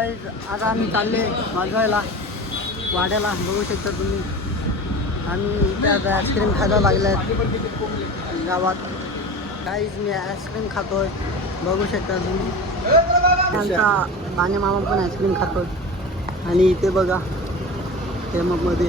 Guys आता आम्ही चालले वाजवायला वाड्याला. बघू शकता तुम्ही आम्ही इथे आता आईस्क्रीम खायला लागले गावात. गाईज मी आईस्क्रीम खातोय, बघू शकता तुम्ही. आमचा पाणी मामा पण आईस्क्रीम खातोय. आणि इथे बघा टेम्पोमध्ये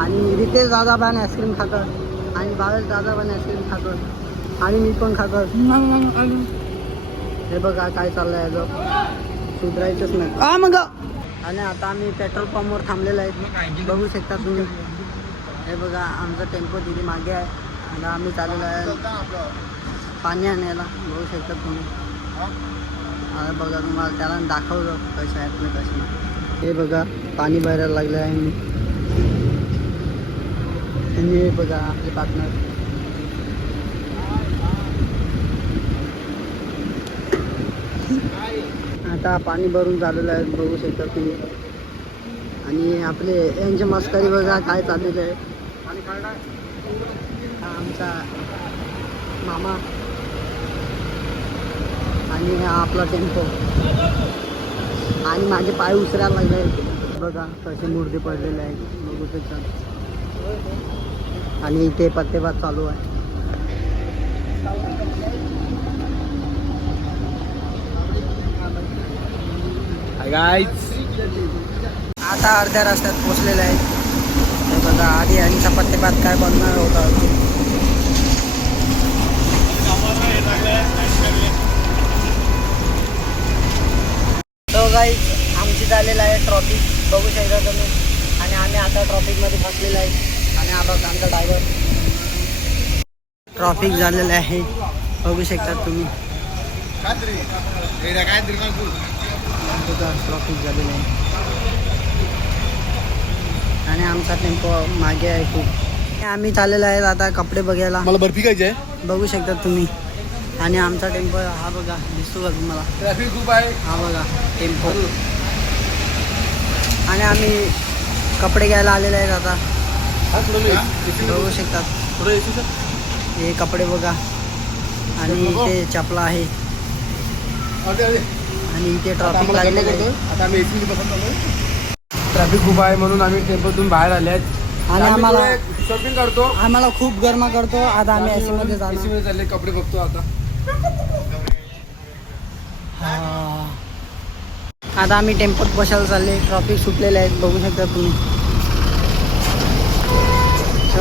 आणि रितेश दादा पण आईस्क्रीम खातात आणि भावेश दादा पण आईस्क्रीम खातात आणि मी पण खातो. हे बघा काय चाललंय याचं सुधरायचंच नाही मग. आणि आता आम्ही पेट्रोल पंपवर थांबलेलो आहे, बघू शकता तुम्ही. हे बघा आमचा टेम्पो तिथे मागे आहे. आता आम्ही चाललेलो आहे पाणी आणायला, बघू शकता तुम्ही. आता बघा तुम्हाला त्याला दाखवलं कसं आहे आपलं कसं नाही. हे बघा पाणी भरायला लागलं आहे मी. आणि हे बघा आपले पार्टनर. आता पाणी भरून झालेलं आहे, बघू शकता तुम्ही. आणि आपले यांची मस्करी बघा काय चाललेलं आहे. हा आमचा मामा आणि हा आपला टेम्पो. आणि माझे पाय उसरायला लागले आहेत, बघा कसे मुर्दे पडलेले आहेत, बघू शकता. आणि इथे पत्तेबाद चालू आहे. आता अर्ध्या रस्त्यात पोचलेले आहेत. हे बघा आधी यांचा पत्तेबाद काय बनणार होता. तो गाईज आमची झालेला आहे ट्रॉफिक, बघू शकता तुम्ही. आणि आम्ही आता ट्रॉफिकमध्ये फसलेलो आहे. आणि आमचा ड्रायव्हर ट्रॉफिक झालेलं आहे, बघू शकता तुम्ही. ट्रॉफिक झालेलं आहे आणि आमचा टेम्पो मागे आहे खूप. आम्ही चाललेलो आहे आता कपडे बघायला. मला बर्फी खायची आहे, बघू शकता तुम्ही. आणि आमचा टेम्पो हा बघा, दिसतो का तुम्हाला. ट्रॅफिक खूप आहे. हा बघा टेम्पो. आणि आम्ही कपडे घ्यायला आलेले आहेत आता, बघू शकतात. हे कपडे बघा. आणि इथे चपला आहे. आणि इथे ट्रॉफिक लागलेलं आहे. आता आम्ही एसी मध्ये बसत आलोय. ट्रॅफिक खूप आहे म्हणून आम्ही टेम्पोतून बाहेर आले आहेत. आणि आम्हाला शॉपिंग करतो. आम्हाला खूप गरमा करतो. आता आम्ही एसी मध्ये चालले, कपडे बघतो आता. आता आम्ही टेम्पोत बसायला चालले. ट्रॉफिक सुटलेले आहेत, बघू शकता तुम्ही.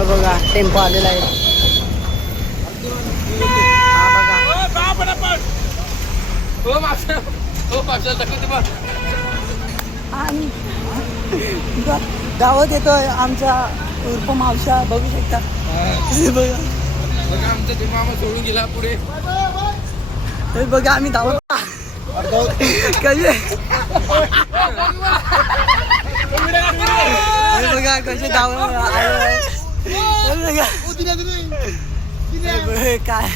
बघा टेम्पो आलेला आहे. हा बघा. आणि गावात येतोय आमच्या उर्फ मावशा, बघू शकता. बघा आमचा ते मामा सोडून गेला पुढे. बघा आम्ही धावत कसे. बघा कसे धावत काय.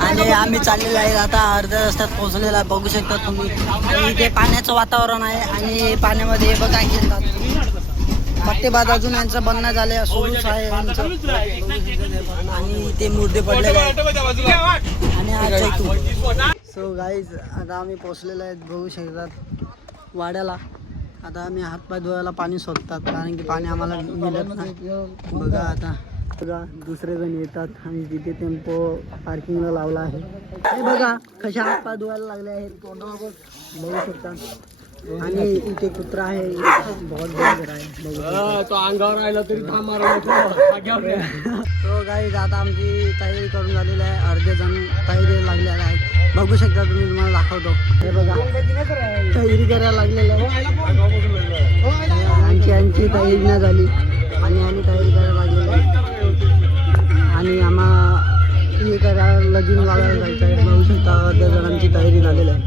आणि आम्ही चाललेलो आहे आता अर्ध्या रस्त्यात पोहोचलेला आहे, बघू शकता तुम्ही. आणि इथे पाण्याचं वातावरण आहे. आणि पाण्यामध्ये बघा खेळतात. पट्टेबाज अजून यांचं बनणं झालं, सुरूच आहे यांचं. आणि ते मुर्दे पडलेले आहेत. आणि आज सो गाईज आता आम्ही पोचलेलो आहेत, बघू शकतात वाड्याला. आता आम्ही हातपाय धुवायला पाणी शोधतात, कारण की पाणी आम्हाला मिळत नाही. बघा आता बघा दुसरे जण येतात आणि तिथे टेम्पो पार्किंगला लावला आहे. हे बघा कशा हातपाय धुवायला लागले आहेत, बघू शकता. आणि इथे कुत्रा आहे, बहुत डेंजर आहे. तो अंगावर राहिला तरी तो गाईज आता आमची तयारी करून झालेली आहे. अर्धे जण तयारी लागलेले आहेत, बघू शकता तुम्ही. तुम्हाला दाखवतो. हे बघा तयारी करायला लागलेलं आहे. यांची तयारी नाही झाली आणि आम्ही तयारी करायला लागलेलो आहे. आणि आम्हाला हे करायला लगीन लावायला जायचं आहे, बघू शकता. अर्ध्या जणांची तयारी झालेली आहे.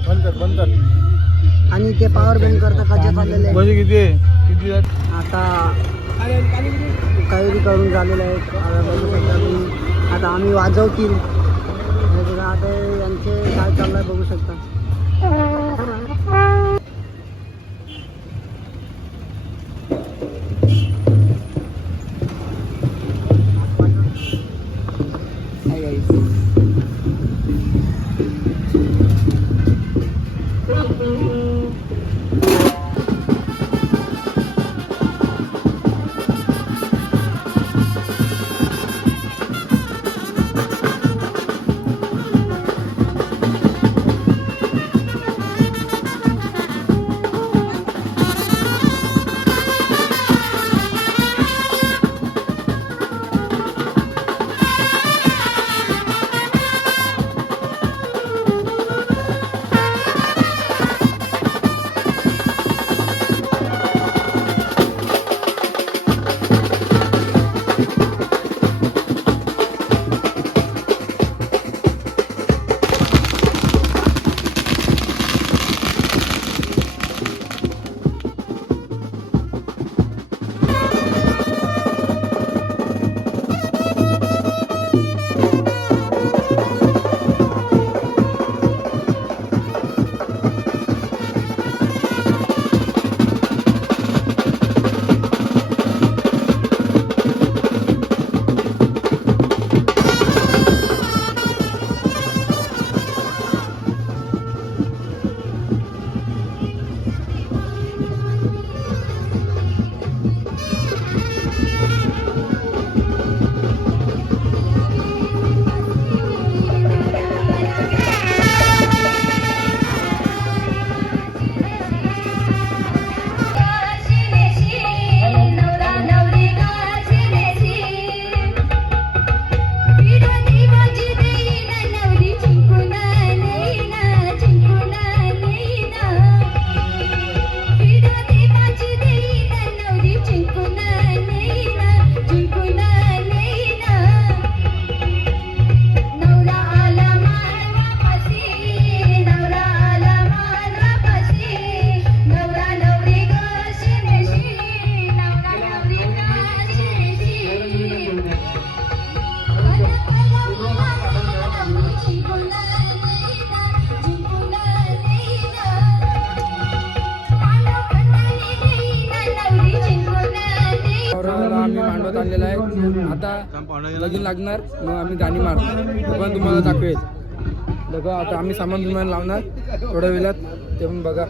आणि ते पॉवर बँक करता कशा चाललेले आहे. आता तयारी करून झालेलं आहे. आता बघू शकता तुम्ही. आता आम्ही वाजवतील. हे बघा आता यांचे काय चाललं आहे, बघू शकता. आणलेला आहे. आता लगीन लागणार मग आम्ही गाणी मारणार ते पण तुम्हाला दाखवेल. बघा आता आम्ही सामान बिमान लावणार थोड्या वेळात ते पण बघा.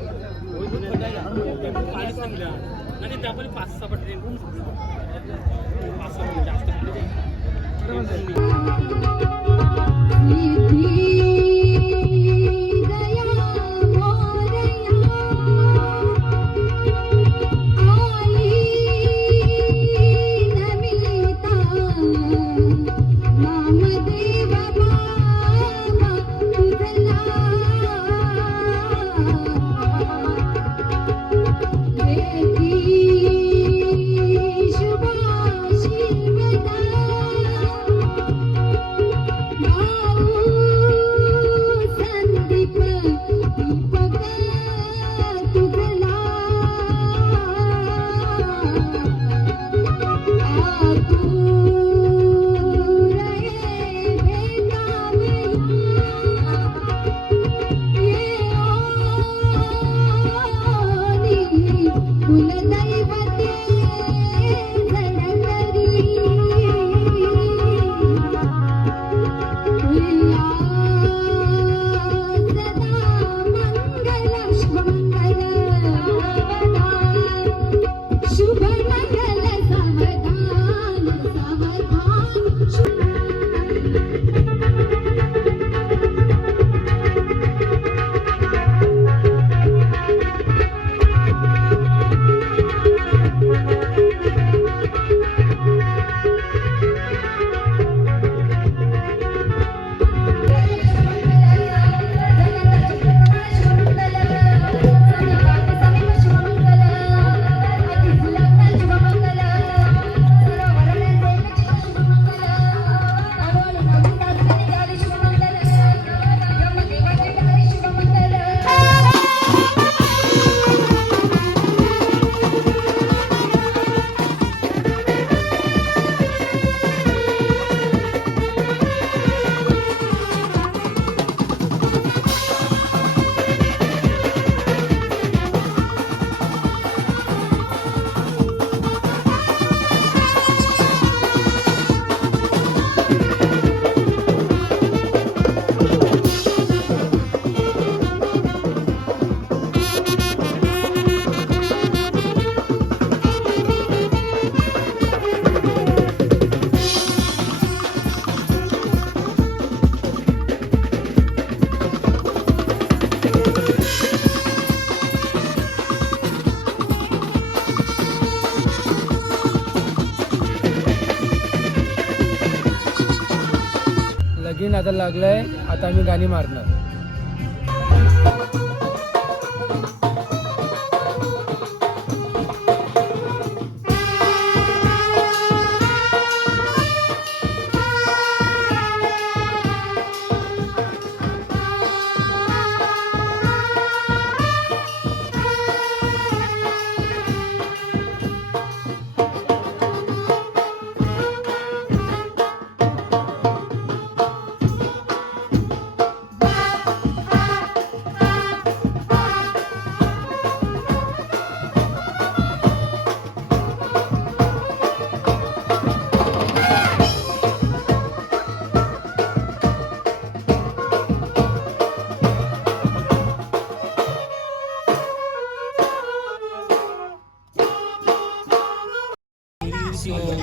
लगीन आता लागलंय आता आम्ही गाणी मारणार.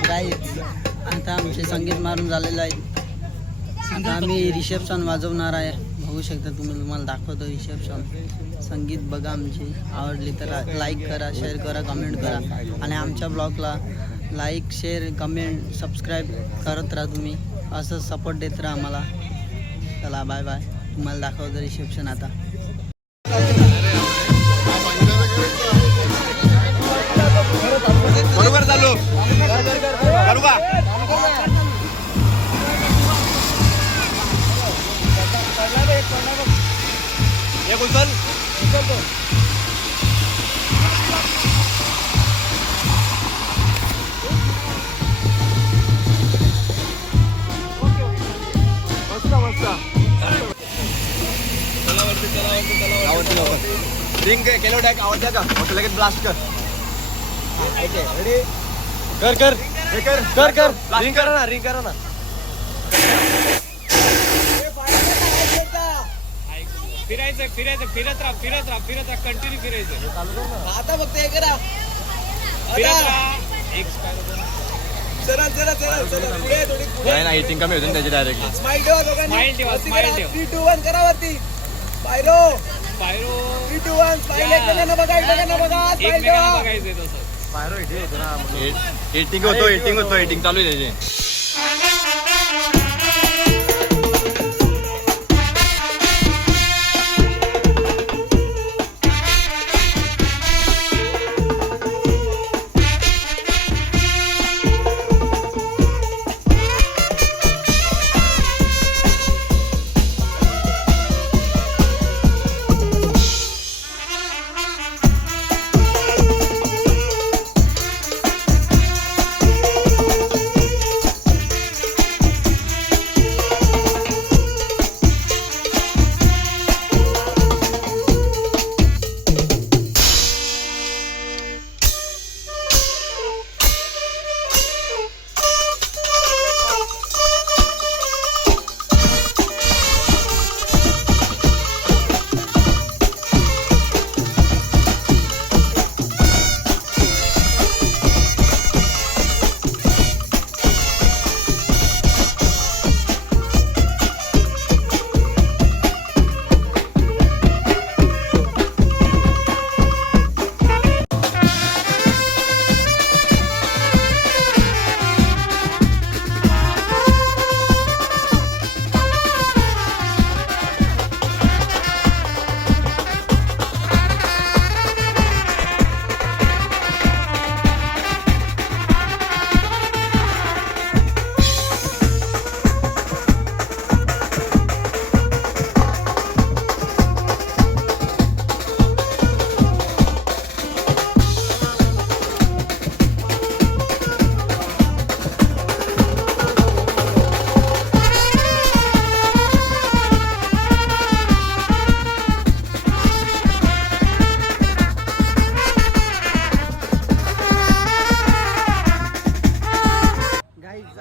गाईज आता आमचे संगीत मारून झालेलं आहे. आता आम्ही रिसेप्शन वाजवणार आहे. बघू शकता तुम्हाला दाखवतो रिसेप्शन. संगीत बघा आमची. आवडली तर लाईक करा, शेअर करा, कमेंट करा आणि आमच्या ब्लॉगला लाईक, शेअर, कमेंट, सबस्क्राईब करत राहा. तुम्ही असं सपोर्ट देत राहा आम्हाला. चला बाय बाय. तुम्हाला दाखवतो रिसेप्शन आता. बरोबर चालू करू का? एक उचल ड्रिंक केलं टाक आवडत्या का लगेच ब्लास्ट कर. रेडी कर कर. कर रिंग करा ना रिंग करा ना फिरायचं फिरत राहा कंटिन्यू फिरायचं आता फक्त हे करा फिरत राहा एक चला पुढे थोडी नाही एटिंग कमी होती त्याची डायरेक्टली स्माइल ठेवा 3 2 1 करा वरती पायरो पायरो 3 2 1 स्माइल एकमेकांना बघा स्माइल एकमेकांना ठेवा बघायचंय तसं पायरो एटिंग होतो एटिंग चालू आहे त्याची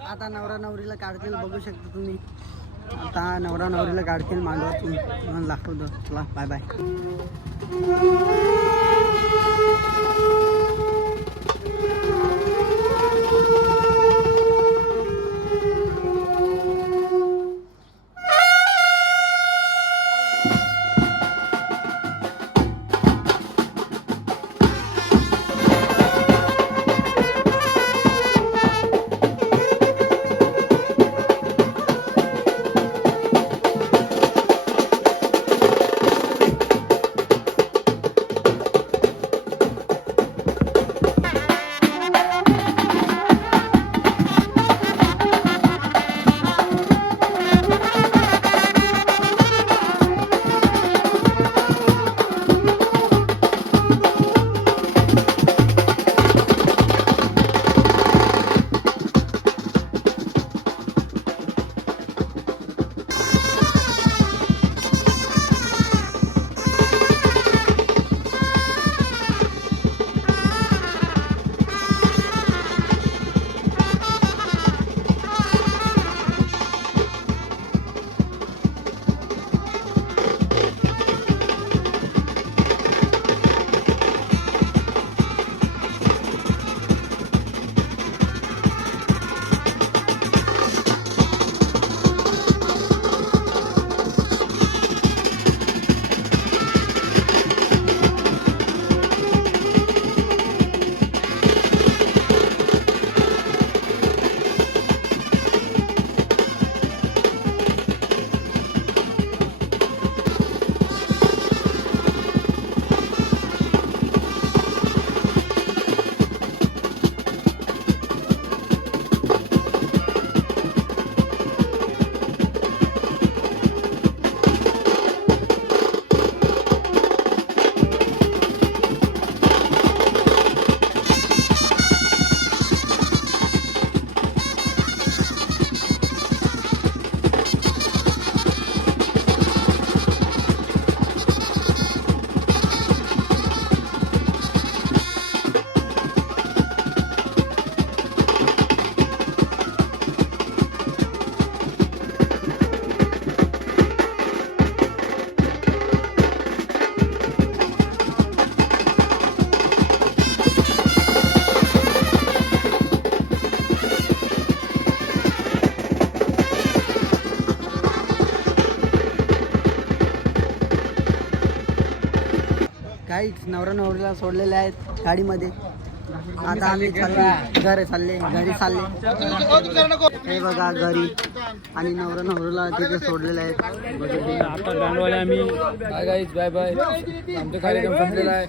आता नवरा नवरीला काढतील बघू शकता तुम्ही आता नवरा नवरीला काढतील मांडवातून म्हणून दाखवतो चला बाय बाय गाईच नवरा नवरीला सोडलेले आहेत गाडीमध्ये. आता आम्ही घरी चालले. हे बघा घरी आणि नवरा नवरीला तिथे सोडलेले आहेत. आता बँडवाले आम्ही बाय गाईज बाय बाय. आमचा कार्यक्रम संपलेला आहे.